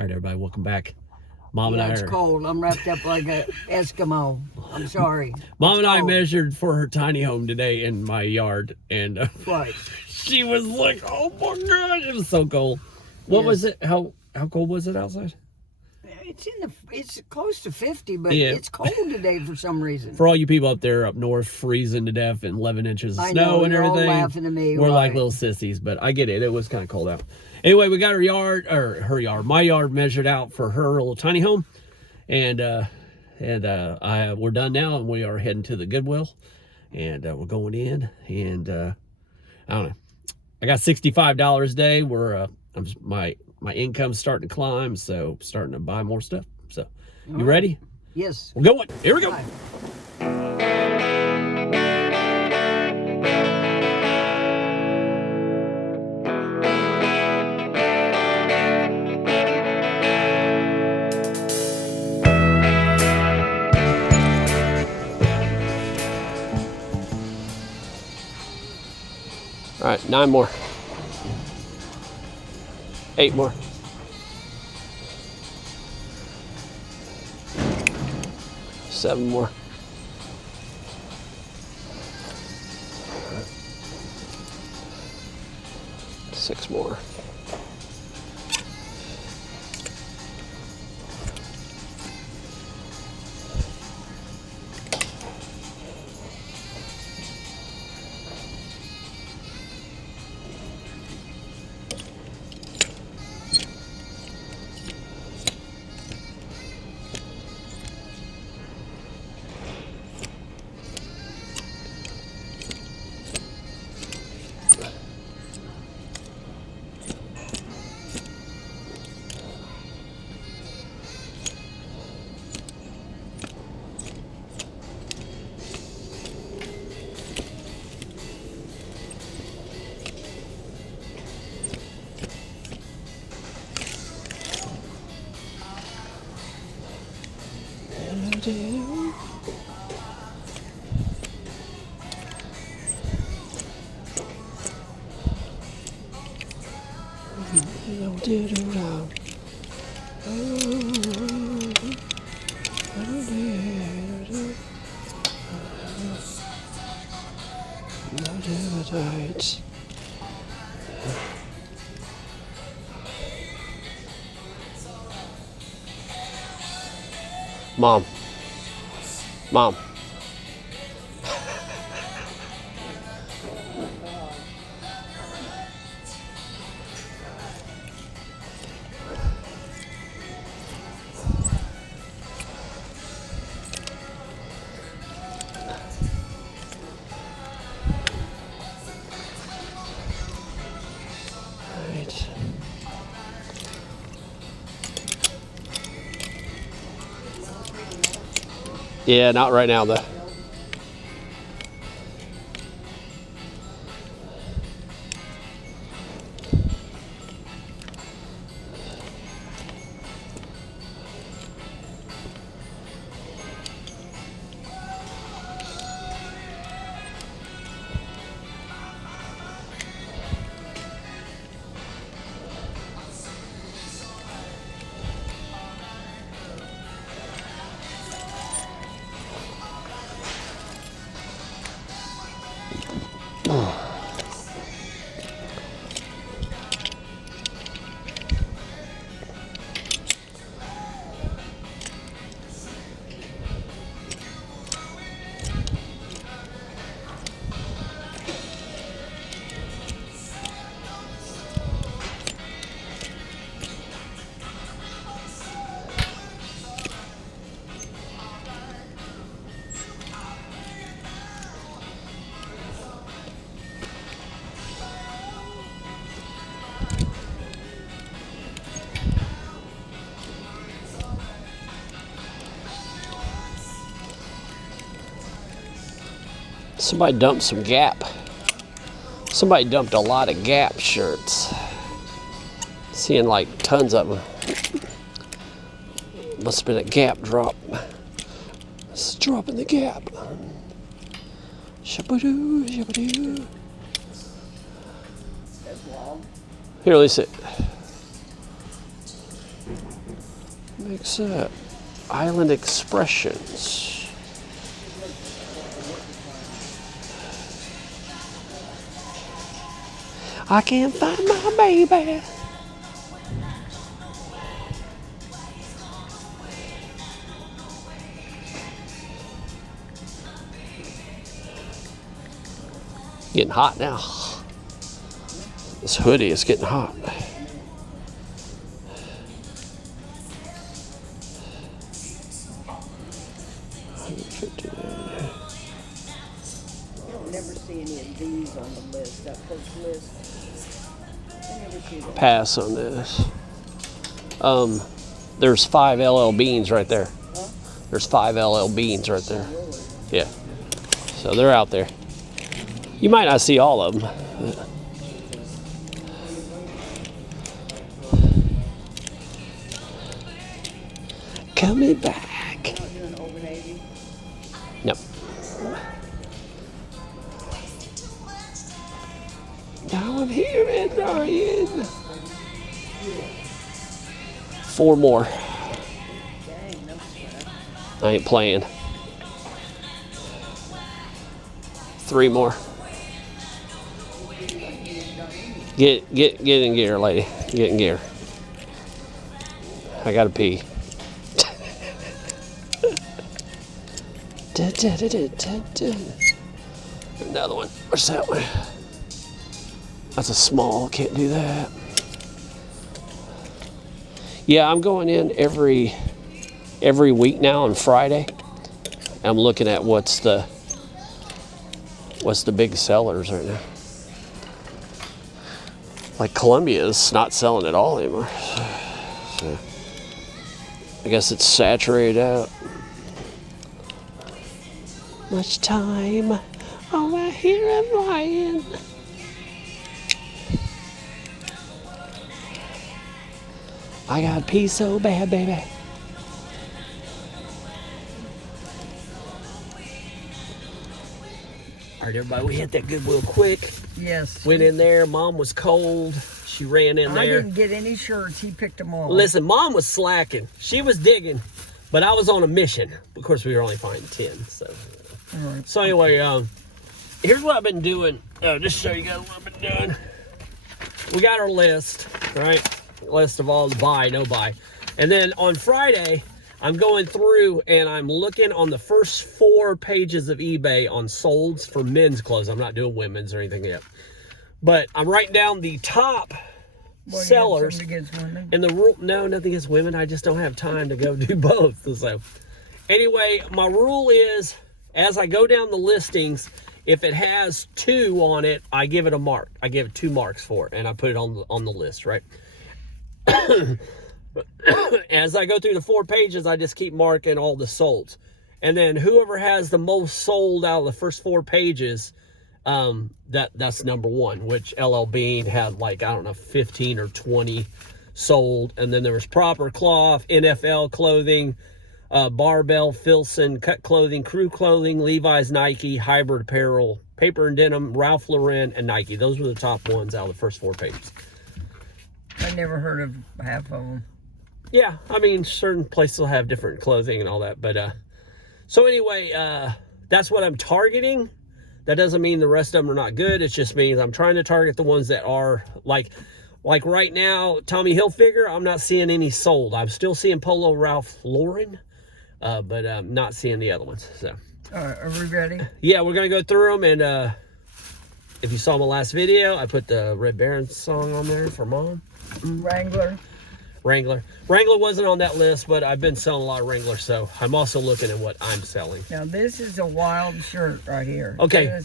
All right, everybody, welcome back. Mom and I it's cold. I'm wrapped up like an Eskimo. I'm sorry. Mom and I measured for her tiny home today in my yard, and she was like, "Oh my gosh, it was so cold." What was it? How cold was it outside? It's close to 50, but it's cold today for some reason. For all you people up there up north, freezing to death and 11 inches of snow and everything. All laughing at me. We're like little sissies, but I get it. It was kind of cold out. Anyway, we got my yard measured out for her little tiny home, and we're done now, and we are heading to the Goodwill, and we're going in, and I don't know. I got $65 a day. My income's starting to climb, so I'm starting to buy more stuff. So, you ready? Yes. We're going. Here we go. Bye. All right, 9 more. 8 more. 7 more. 6 more. Mom. Right. Yeah, not right now though. Somebody dumped some Gap. Somebody dumped a lot of Gap shirts. Seeing like tons of them. Must have been a Gap drop. It's dropping the Gap. Shabadoo, shabadoo. Here, Lisa. Makes that Island Expressions. I can't find my baby. Getting hot now. This hoodie is getting hot. I don't never see any of these on the list, that first list. I never see that. Pass on this. There's 5 LL Beans right there. Huh? There's 5 LL Beans right there. Really? Yeah. So they're out there. You might not see all of them. Coming back. Not doing over 80. Nope. Now I'm here and dying. 4 more. Dang, no sweat. I ain't playing. 3 more. Get in gear, lady. Get in gear. I gotta pee. Another one. Where's that one? That's a small. Can't do that. Yeah, I'm going in every week now on Friday. I'm looking at what's the big sellers right now. Like Columbia's not selling at all anymore. So I guess it's saturated out. Much time over here and lying. I got pee so bad, baby. All right, everybody, we hit that Goodwill quick. Yes. Went in there. Mom was cold. She ran in there. I didn't get any shirts. He picked them all. Listen, Mom was slacking. She was digging, but I was on a mission. Of course, we were only finding 10. So, Right. so anyway, here's what I've been doing. Just show you guys what I've been doing. We got our list, right? List of all the buy, no buy. And then on Friday, I'm going through and I'm looking on the first 4 pages of eBay on solds for men's clothes. I'm not doing women's or anything yet. But I'm writing down the top sellers. Against women? And the rule, no, nothing against women. I just don't have time to go do both. So anyway, my rule is as I go down the listings, if it has 2 on it, I give it a mark. I give it 2 marks for it, and I put it on the list, right? As I go through the 4 pages, I just keep marking all the solds. And then whoever has the most sold out of the first 4 pages, that's number 1, which LL Bean had like, I don't know, 15 or 20 sold. And then there was Proper Cloth, NFL Clothing, Barbell, Filson, Cut Clothing, Crew Clothing, Levi's, Nike, Hybrid Apparel, Paper and Denim, Ralph Lauren, and Nike. Those were the top ones out of the first 4 pages. I never heard of half of them. Yeah, I mean, certain places will have different clothing and all that. But, so anyway, that's what I'm targeting. That doesn't mean the rest of them are not good. It just means I'm trying to target the ones that are, like right now, Tommy Hilfiger, I'm not seeing any sold. I'm still seeing Polo Ralph Lauren, but I'm not seeing the other ones. So, Are we ready? yeah, we're going to go through them. And if you saw my last video, I put the Red Baron song on there for Mom. Wrangler. Wrangler wasn't on that list, but I've been selling a lot of Wrangler, so I'm also looking at what I'm selling. Now, this is a wild shirt right here. Okay.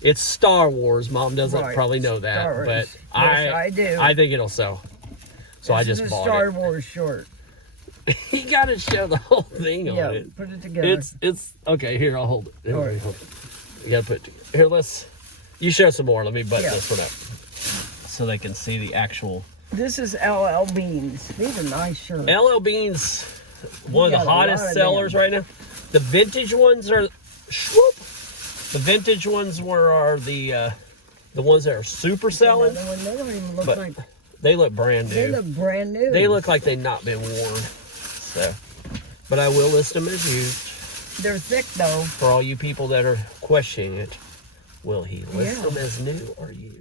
It's Star Wars. Mom doesn't probably know that, Star but Wars. Yes, I do. I think it'll sell. So I just bought Star it. Wars short. You got to show the whole thing on it. Put it together. It's okay. Here, I'll hold it. Here, All right. hold it. You got to put it together. Here, you show some more. Let me button this one up so they can see the actual. This is LL Beans. These are nice shirts. LL Beans, one of the hottest sellers right now. The vintage ones are, the vintage ones are the ones that are super selling. They don't even look like. They look brand new. They look brand new. They look like they've not been worn. So, but I will list them as used. They're thick though. For all you people that are questioning it, will he list Yeah. them as new or used?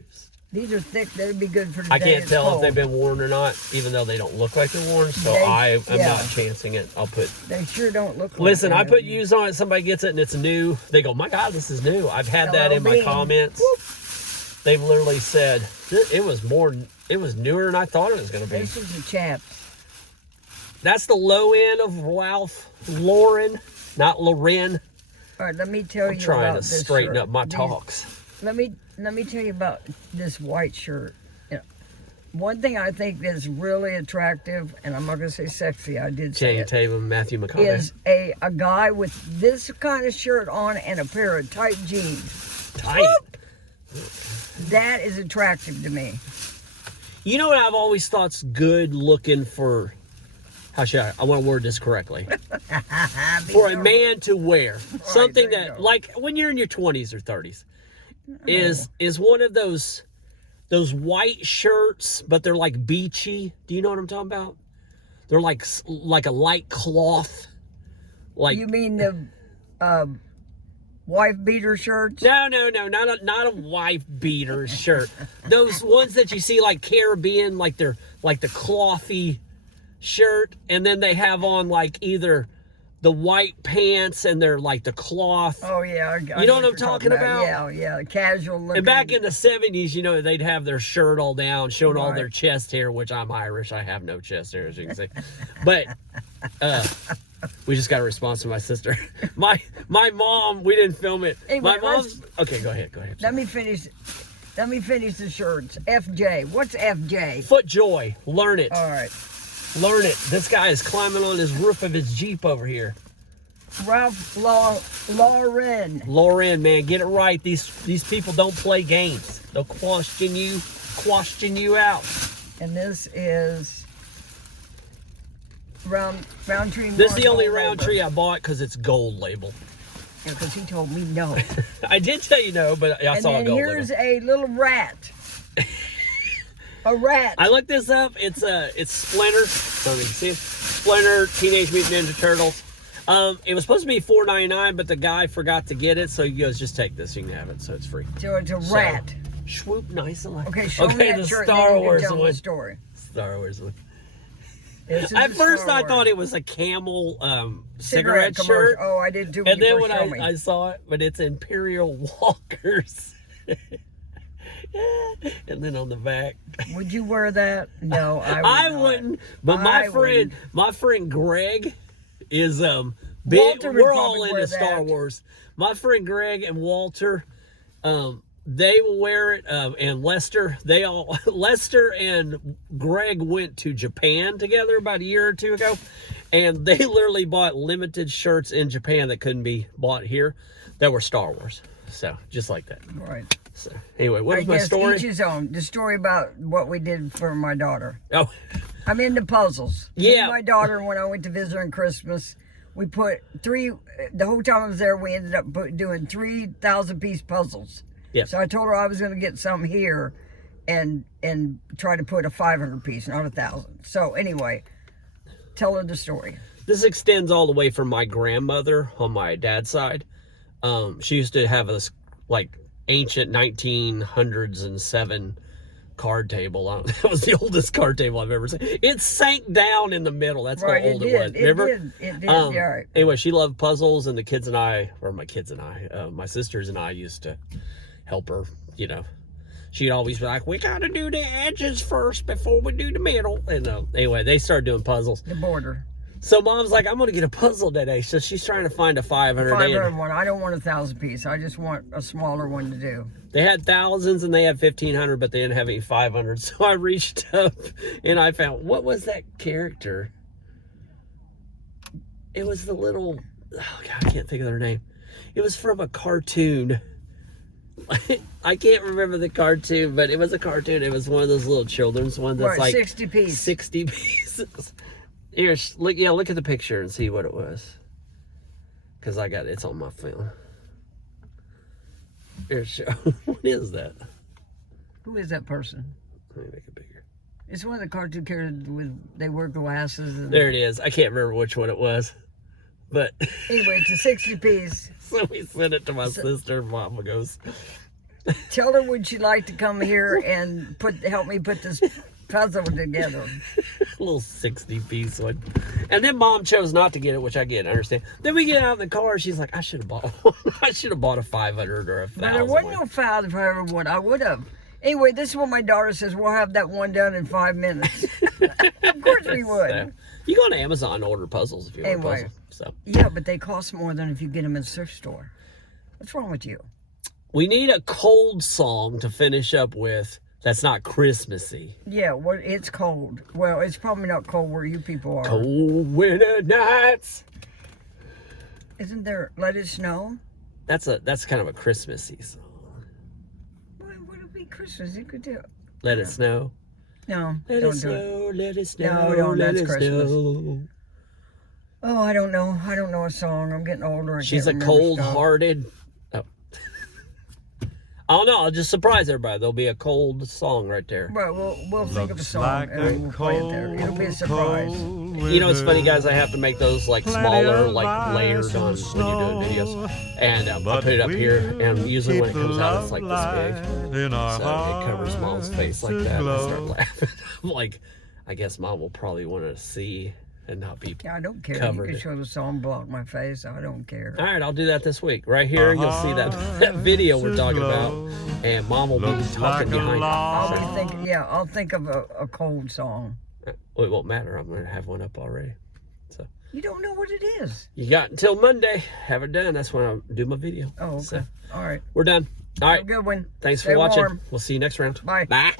These are thick. They'd be good for the I day can't it's tell if cold. they've been worn or not, even though they don't look like they're worn. So I'm not chancing it. I'll put. They sure don't look like Listen, I that. put used on it. Somebody gets it and it's new. They go, "My God, this is new." I've had that in my Bean. comments. Whoop. They've literally said it was newer than I thought it was going to be. This is the chaps. That's the low end of Ralph Lauren, not Lauren. All right, let me tell I'm you trying about to this straighten shirt. up my These- talks. Let me tell you about this white shirt. You know, one thing I think is really attractive, and I'm not going to say sexy, I did say Channing it, Tatum, Matthew McConaughey. is a guy with this kind of shirt on and a pair of tight jeans. Tight. That is attractive to me. You know what I've always thought's good looking for? How should I want to word this correctly? For a man to wear something there you that, go. like when you're in your 20s or 30s, is one of those white shirts, but they're like beachy. Do you know what I'm talking about? They're like a light cloth. Like You mean the wife beater shirts? no, not a wife beater shirt. Those ones that you see like Caribbean, like they're like the clothy shirt, and then they have on like either the white pants and they're like the cloth. Oh yeah, I You know what I'm you're talking about? Yeah, casual looking. And back in the 70s, you know, they'd have their shirt all down, showing all Right. their chest hair, which I'm Irish. I have no chest hair, as you can see. But we just got a response from my sister. My mom, we didn't film it. Anyway, My mom's... Okay, go ahead. Let me finish the shirts. FJ. What's FJ? Foot Joy. Learn it. All right. Learn it. This guy is climbing on his roof of his Jeep over here. Ralph Lauren. Lauren, man, get it right. These people don't play games. They'll question you out. And this is Roundtree. This is the only Roundtree I bought because it's gold label. Yeah, because he told me no. I did tell you no, but I And saw a then gold here's label. a little rat. A rat. I looked this up. It's Splinter. So you can see it. Splinter, Teenage Mutant Ninja Turtles. It was supposed to be $4.99, but the guy forgot to get it, so he goes, "Just take this. You can have it." So it's free. So it's a rat. Swoop, nice and light. Okay, show me that the shirt. Star and then you Wars can tell one. the story. Star Wars one. This is At a first, Star I Wars. thought it was a Camel cigarette commercial. shirt. Oh, I did too. And then you when first showed me. I saw it, but it's Imperial Walkers. And then on the back, Would you wear that? No, I not. wouldn't. But my friend Greg is big. Walter would We're all probably into wear Star that. Wars. My friend Greg and Walter, they will wear it. And Lester and Greg went to Japan together about a year or two ago, and they literally bought limited shirts in Japan that couldn't be bought here that were Star Wars. So just like that. Right. So anyway, what I was my guess story? each his own. The story about what we did for my daughter. Oh, I'm into puzzles. Me Yeah. and my daughter, when I went to visit her on Christmas, we put the whole time I was there, we ended up doing 3,000-piece puzzles. yeah. So I told her I was going to get some here and try to put a 500-piece, not 1,000. So anyway, tell her the story. This extends all the way from my grandmother on my dad's side. She used to have this like ancient 1907 card table. That was the oldest card table I've ever seen. It sank down in the middle. That's Right, how old it it was. did. Remember? It did. Yeah, right. Anyway, she loved puzzles, and my sisters and I used to help her. You know, she'd always be like, "We got to do the edges first before we do the middle." And anyway, they started doing puzzles. The border. So mom's like, "I'm going to get a puzzle today." So she's trying to find a 500. 501. I don't want 1,000-piece. I just want a smaller one to do. They had thousands and they had 1,500, but they didn't have any 500. So I reached up and I found, what was that character? It was the little, oh God, I can't think of their name. It was from a cartoon. I can't remember the cartoon, but it was a cartoon. It was one of those little children's ones that's Right, like 60-piece. 60 pieces. Here, look at the picture and see what it was. Because it's on my phone. Here, show. What is that? Who is that person? Let me make it bigger. It's one of the cartoon characters they wear glasses. And, There it is. I can't remember which one it was. But anyway, it's a 60 piece. so we sent it to my sister. Mama goes, Tell her would she like to come here and help me put this puzzle together. a little 60-piece one. And then Mom chose not to get it, which I get, I understand. Then we get out in the car, she's like, I should have bought one. I should have bought a 500 or a 1,000. But there wasn't no foul if I ever would. I would have. Anyway, this is what my daughter says. We'll have that one done in 5 minutes. Of course we would. So, you go on Amazon and order puzzles if you want a puzzle. So. Yeah, but they cost more than if you get them in a thrift store. What's wrong with you? We need a cold song to finish up with that's not Christmassy. Yeah, well, it's cold. Well, it's probably not cold where you people are. Cold winter nights. Isn't there Let It Snow? That's kind of a Christmassy song. Well, it would be Christmas. You could do it. Let it snow. No, Let don't it do snow, it. let it snow, No, don't. let That's it Christmas. snow. Oh, I don't know. I don't know a song. I'm getting older. She's a cold-hearted. Oh. I don't know. I'll just surprise everybody. There'll be a cold song right there. Right, we'll think of a Looks song like and we'll play it there. It'll be a surprise. You know, it's funny, guys. I have to make those like smaller, like layered on when you're doing videos, and I put it up here. And usually when it comes out, it's like this big, so it covers Mom's face like that. And I start laughing. I'm like, I guess Mom will probably want to see and not be. Yeah, I don't care. Covered. You can show the song, block my face. I don't care. All right, I'll do that this week. Right here, you'll see that video we're talking about, and Mom will be talking behind I'll it. be thinking. Yeah, I'll think of a cold song. Well, it won't matter. I'm going to have one up already. So You don't know what it is. you got until Monday. Have it done. That's when I'll do my video. Oh, okay. So, All right. we're done. All Have right. a good one. Thanks Stay for watching. warm. We'll see you next round. Bye. Bye.